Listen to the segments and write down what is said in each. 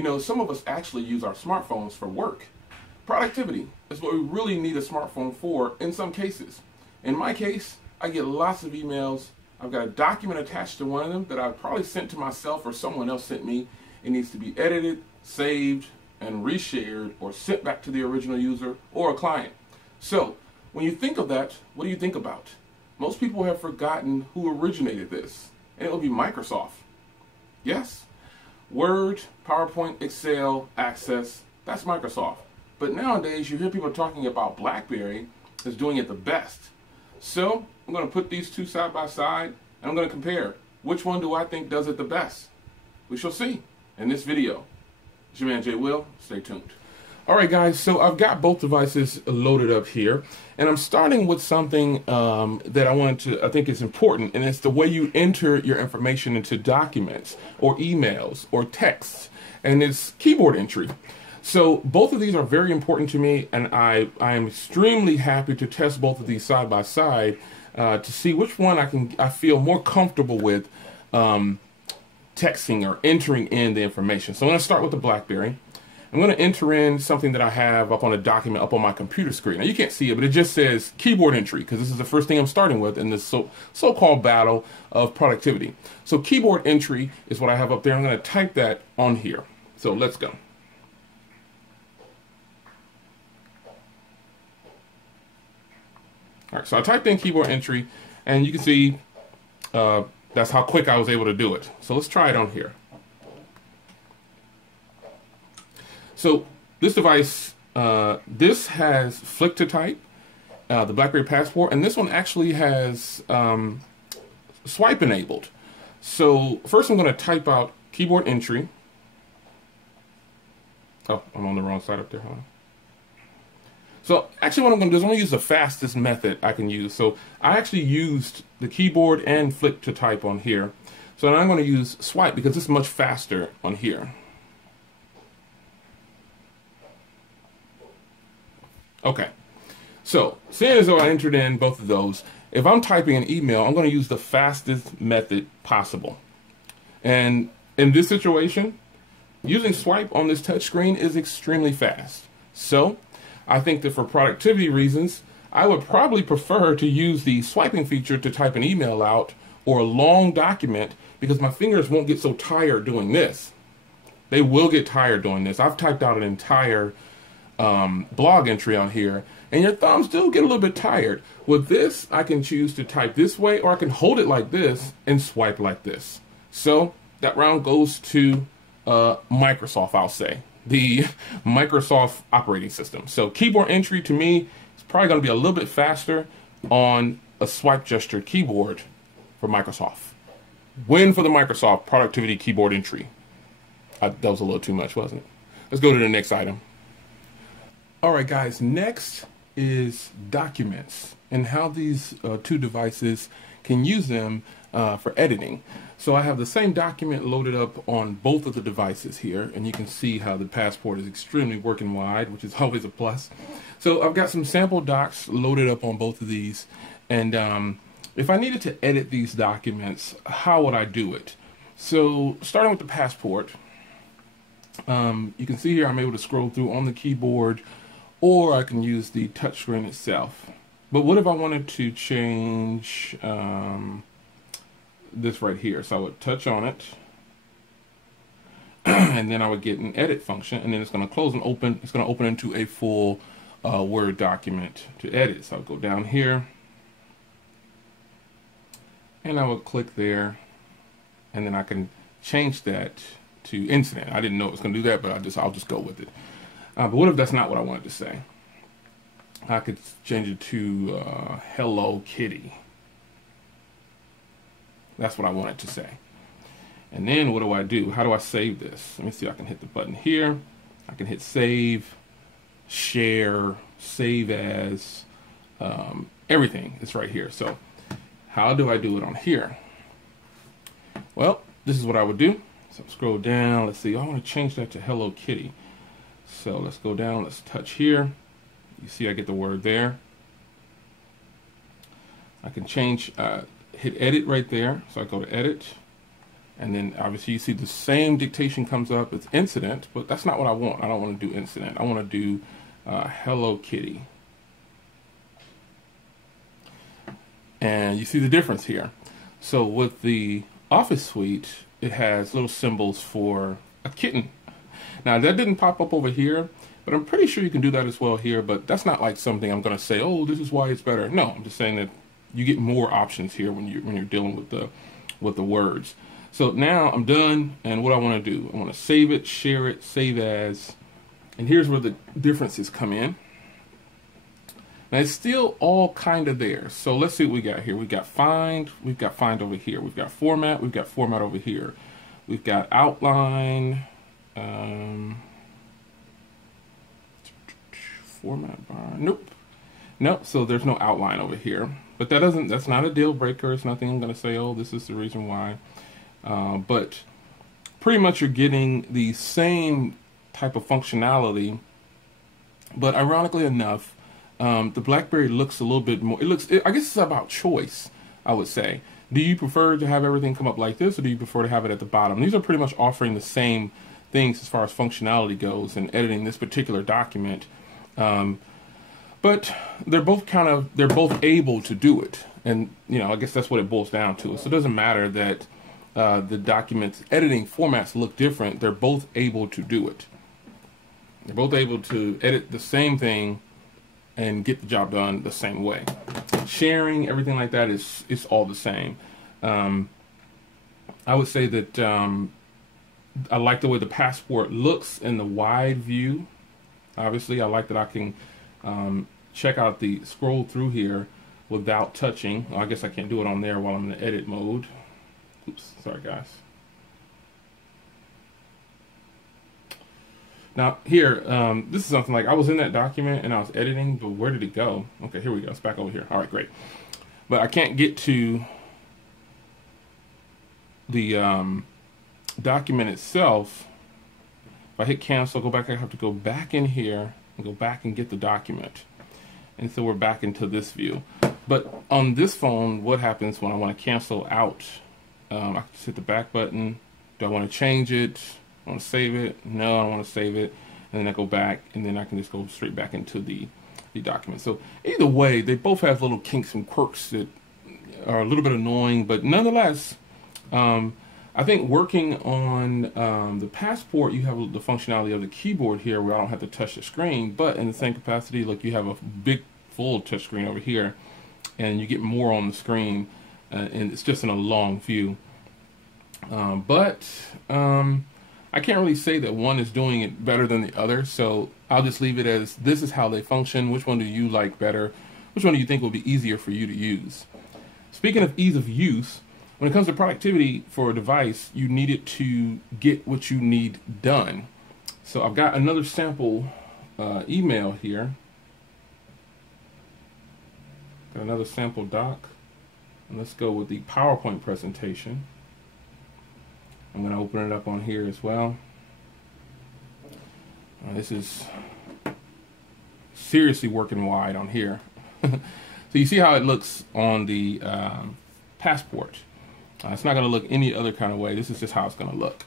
You know, some of us actually use our smartphones for work. Productivity is what we really need a smartphone for in some cases. In my case, I get lots of emails. I've got a document attached to one of them that I probably sent to myself or someone else sent me. It needs to be edited, saved, and reshared or sent back to the original user or a client. So when you think of that, what do you think about? Most people have forgotten who originated this, and it will be Microsoft. Yes, Word, PowerPoint, Excel, Access, that's Microsoft. But nowadays you hear people talking about BlackBerry is doing it the best. So I'm going to put these two side by side and I'm going to compare. Which one do I think does it the best? We shall see in this video. It's your man Jay Will. Stay tuned. Alright guys, so I've got both devices loaded up here, and I'm starting with something that I think is important, and it's the way you enter your information into documents or emails or texts, and it's keyboard entry. So both of these are very important to me, and I am extremely happy to test both of these side by side to see which one I feel more comfortable with texting or entering in the information. So I'm going to start with the BlackBerry. I'm going to enter in something that I have up on a document up on my computer screen. Now you can't see it, but it just says keyboard entry because this is the first thing I'm starting with in this so-called battle of productivity. So keyboard entry is what I have up there. I'm going to type that on here. So let's go. All right, so I typed in keyboard entry, and you can see that's how quick I was able to do it. So let's try it on here. So this device, this has flick to type, the BlackBerry Passport, and this one actually has swipe enabled. So first I'm going to type out keyboard entry. Oh, I'm on the wrong side up there. Hold on. So actually what I'm going to do is I'm going to use the fastest method I can use. So I actually used the keyboard and flick to type on here. So now I'm going to use swipe because it's much faster on here. Okay, so seeing as though I entered in both of those, if I'm typing an email, I'm going to use the fastest method possible. And in this situation, using swipe on this touch screen is extremely fast. So I think that for productivity reasons, I would probably prefer to use the swiping feature to type an email out or a long document because my fingers won't get so tired doing this. They will get tired doing this. I've typed out an entire blog entry on here, and your thumbs do get a little bit tired. With this, I can choose to type this way, or I can hold it like this and swipe like this. So that round goes to Microsoft, I'll say, the Microsoft operating system. So keyboard entry to me is probably going to be a little bit faster on a swipe gesture keyboard for Microsoft. Win for the Microsoft productivity keyboard entry. That was a little too much, wasn't it? Let's go to the next item. All right, guys, next is documents and how these two devices can use them for editing. So I have the same document loaded up on both of the devices here, and you can see how the Passport is extremely working wide, which is always a plus. So I've got some sample docs loaded up on both of these, and if I needed to edit these documents, how would I do it? So starting with the Passport, you can see here I'm able to scroll through on the keyboard, or I can use the touchscreen itself. But what if I wanted to change this right here? So I would touch on it, and then I would get an edit function, and then it's going to close and open. It's going to open into a full Word document to edit. So I'll go down here, and I would click there, and then I can change that to incident. I didn't know it was going to do that, but I'll just go with it. But what if that's not what I wanted to say? I could change it to Hello Kitty. That's what I wanted to say. And then what do? How do I save this? Let me see. I can hit the button here. I can hit save, share, save as, everything. It's right here. So how do I do it on here? Well, this is what I would do. So scroll down. Let's see. I want to change that to Hello Kitty. So let's go down, let's touch here. You see I get the word there. I can change, hit edit right there. So I go to edit, And then obviously you see the same dictation comes up as incident, but that's not what I want. I don't want to do incident. I want to do Hello Kitty. And you see the difference here. So with the Office Suite, it has little symbols for a kitten. Now that didn't pop up over here, but I'm pretty sure you can do that as well here, but that's not like something I'm going to say, oh, this is why it's better. No, I'm just saying that you get more options here when you're dealing with the words. So now I'm done, and what I want to do, I want to save it, share it, save as, and here's where the differences come in. Now it's still all kind of there. So let's see what we got here. We've got find over here. We've got format over here. We've got outline, format bar, nope. So there's no outline over here, but that's not a deal breaker. It's nothing I'm going to say, oh, this is the reason why. But pretty much you're getting the same type of functionality, but ironically enough, the BlackBerry looks a little bit more, I guess it's about choice, I would say. Do you prefer to have everything come up like this, or do you prefer to have it at the bottom? These are pretty much offering the same things as far as functionality goes and editing this particular document. But they're both able to do it. And, I guess that's what it boils down to. So it doesn't matter that the document's editing formats look different. They're both able to do it. They're both able to edit the same thing and get the job done the same way. Sharing, everything like that is all the same. I would say that I like the way the Passport looks in the wide view. Obviously, I like that I can check out the scroll through here without touching. Well, I guess I can't do it on there while I'm in the edit mode. Oops, sorry guys. Now here, this is something like I was in that document and I was editing, but where did it go? Okay, here we go. It's back over here. All right, great. But I can't get to the document itself. If I hit cancel, go back, I have to go back in here and go back and get the document. And so we're back into this view. But on this phone, what happens when I want to cancel out? I can just hit the back button. Do I want to change it? I want to save it? No, I don't want to save it. And then I go back, and then I can just go straight back into the document. So either way, they both have little kinks and quirks that are a little bit annoying, but nonetheless, I think working on the Passport, you have the functionality of the keyboard here where I don't have to touch the screen, but in the same capacity, look, you have a big full touch screen over here, and you get more on the screen, and it's just in a long view. I can't really say that one is doing it better than the other, so I'll just leave it as this is how they function. Which one do you like better? Which one do you think will be easier for you to use? Speaking of ease of use, when it comes to productivity for a device, you need it to get what you need done. So I've got another sample email here. Got another sample doc. And let's go with the PowerPoint presentation. I'm going to open it up on here as well. This is seriously working wide on here. So you see how it looks on the Passport. It's not going to look any other kind of way. This is just how it's going to look.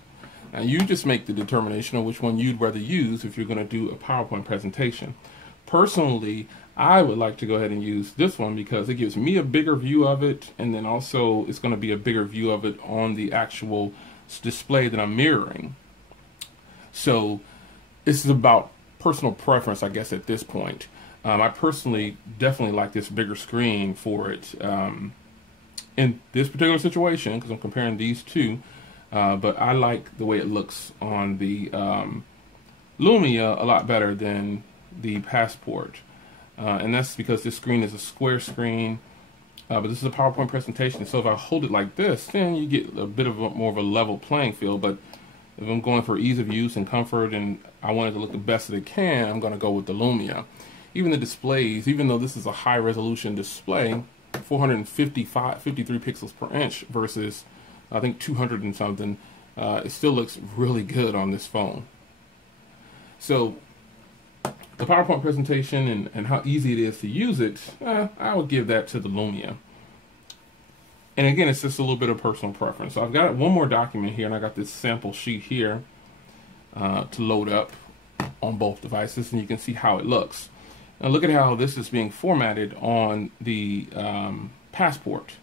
Now you just make the determination of which one you'd rather use if you're going to do a PowerPoint presentation. Personally, I would like to go ahead and use this one because it gives me a bigger view of it, and then also it's going to be a bigger view of it on the actual display that I'm mirroring. So this is about personal preference, I guess, at this point. I personally definitely like this bigger screen for it in this particular situation because I'm comparing these two, but I like the way it looks on the Lumia a lot better than the Passport, and that's because this screen is a square screen. But this is a PowerPoint presentation, so if I hold it like this, then you get a bit of more of a level playing field. But if I'm going for ease of use and comfort and I want it to look the best that it can, I'm going to go with the Lumia. Even the displays, even though this is a high resolution display, 53 pixels per inch versus I think 200 and something, it still looks really good on this phone. So the PowerPoint presentation and how easy it is to use it, I would give that to the Lumia. And again, it's just a little bit of personal preference. So I've got one more document here, and I got this sample sheet here to load up on both devices, and you can see how it looks. Now look at how this is being formatted on the Passport.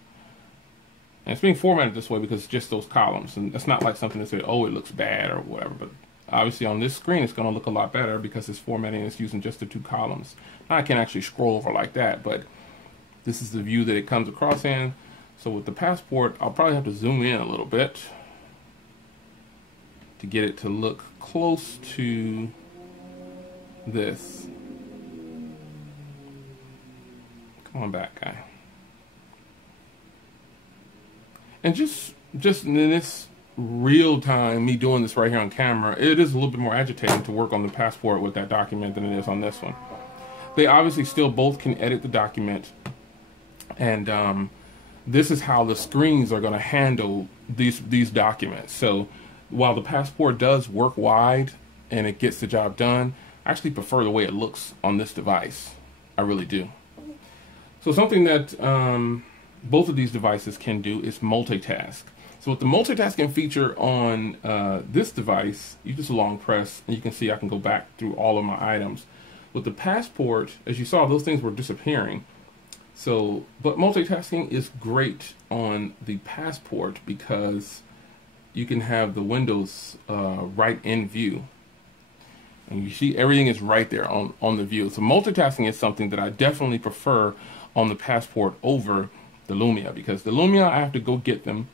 And it's being formatted this way because it's just those columns, and it's not like something that says, oh, it looks bad or whatever. But obviously on this screen, it's going to look a lot better because it's formatting, it's using just the 2 columns. Now I can actually scroll over like that, but this is the view that it comes across in. So with the Passport, I'll probably have to zoom in a little bit to get it to look close to this. Come on back, guy. And just in this real time, me doing this right here on camera, it is a little bit more agitating to work on the Passport with that document than it is on this one. They obviously still both can edit the document, and this is how the screens are going to handle these documents. So while the Passport does work wide and it gets the job done, I actually prefer the way it looks on this device. I really do. So something that both of these devices can do is multitask. So with the multitasking feature on this device, you just long press and you can see I can go back through all of my items. With the Passport, as you saw, those things were disappearing. So, but multitasking is great on the Passport because you can have the windows right in view. And you see everything is right there on the view. So multitasking is something that I definitely prefer on the Passport over the Lumia, because the Lumia, I have to go get them.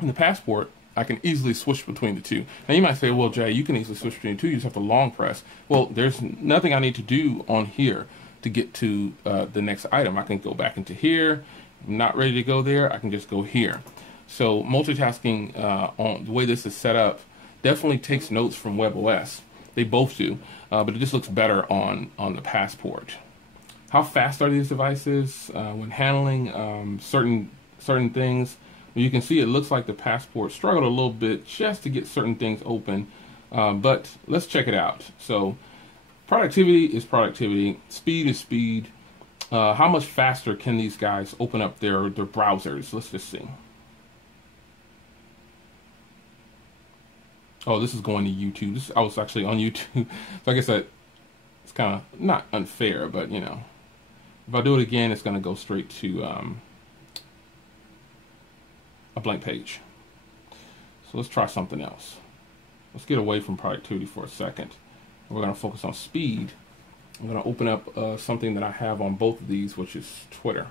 In the Passport, I can easily switch between the two. Now you might say, well, Jay, you can easily switch between the two. You just have to long press. Well, there's nothing I need to do on here to get to the next item. I can go back into here. I'm not ready to go there. I can just go here. So multitasking on the way this is set up definitely takes notes from WebOS. They both do, but it just looks better on the Passport. How fast are these devices when handling certain things? You can see it looks like the Passport struggled a little bit just to get certain things open, but let's check it out. So productivity is productivity, speed is speed. How much faster can these guys open up their browsers? Let's just see. Oh, this is going to YouTube. I was actually on YouTube. So I guess that it's kind of not unfair, but you know, if I do it again, it's going to go straight to a blank page. So let's try something else. Let's get away from productivity for a second. We're going to focus on speed. I'm going to open up something that I have on both of these, which is Twitter.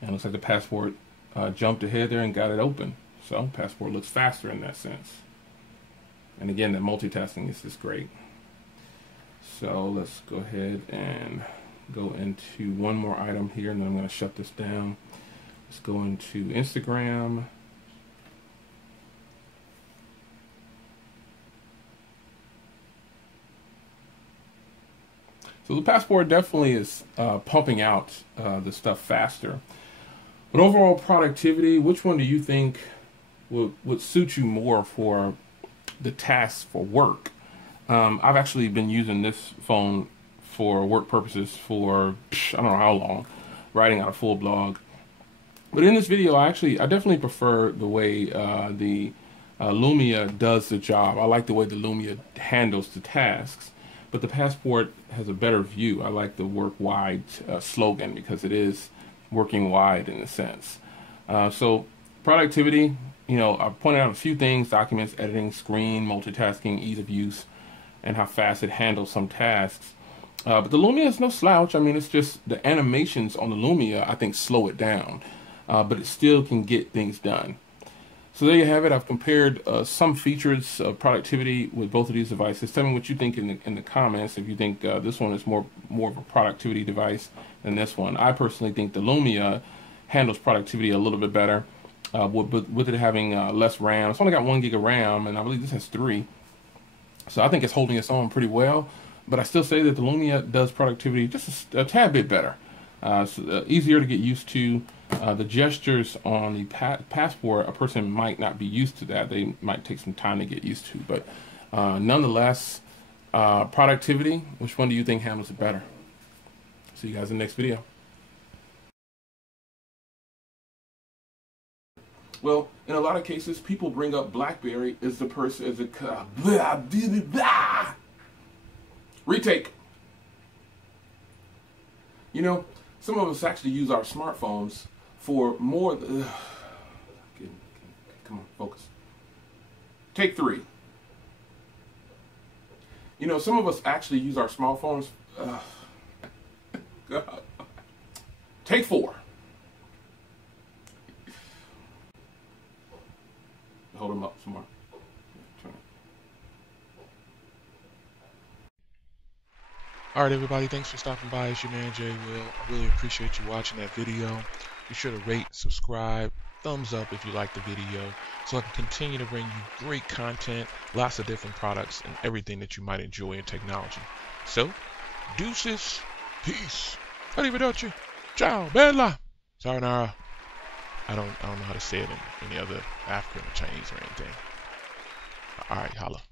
And it looks like the Passport jumped ahead there and got it open. So Passport looks faster in that sense. And again, the multitasking is just great. So let's go ahead and go into one more item here, and then I'm going to shut this down. Let's go into Instagram. So the Passport definitely is pumping out the stuff faster. But overall productivity, which one do you think would suit you more for the tasks for work? I've actually been using this phone for work purposes for I don't know how long, writing out a full blog. But in this video, I definitely prefer the way the Lumia does the job. I like the way the Lumia handles the tasks. But the Passport has a better view. I like the work wide slogan because it is working wide in a sense. So productivity, you know, I pointed out a few things: documents, editing, screen, multitasking, ease of use, and how fast it handles some tasks. But the Lumia is no slouch. I mean, it's just the animations on the Lumia, I think, slow it down. But it still can get things done. So there you have it. I've compared some features of productivity with both of these devices. Tell me what you think in the comments. If you think this one is more of a productivity device than this one. I personally think the Lumia handles productivity a little bit better with it having less RAM. It's only got 1 gig of RAM, and I believe this has 3. So I think it's holding its own pretty well. But I still say that the Lumia does productivity just a tad bit better. Easier to get used to. The gestures on the Passport, a person might not be used to that. They might take some time to get used to. But nonetheless, productivity, which one do you think handles it better? See you guys in the next video. Well, in a lot of cases, people bring up BlackBerry as the person, as a blah, blah, blah. Retake. You know, some of us actually use our smartphones for more. Come on, focus. Take 3. You know, some of us actually use our smartphones. Take 4. Hold them up some more. Alright everybody, thanks for stopping by. It's your man Jay Will. I really appreciate you watching that video. Be sure to rate, subscribe, thumbs up if you like the video, so I can continue to bring you great content, lots of different products, and everything that you might enjoy in technology. So, deuces, peace, arrivederci, ciao, bella, sayonara. I don't know how to say it in any other African or Chinese or anything. Alright, holla.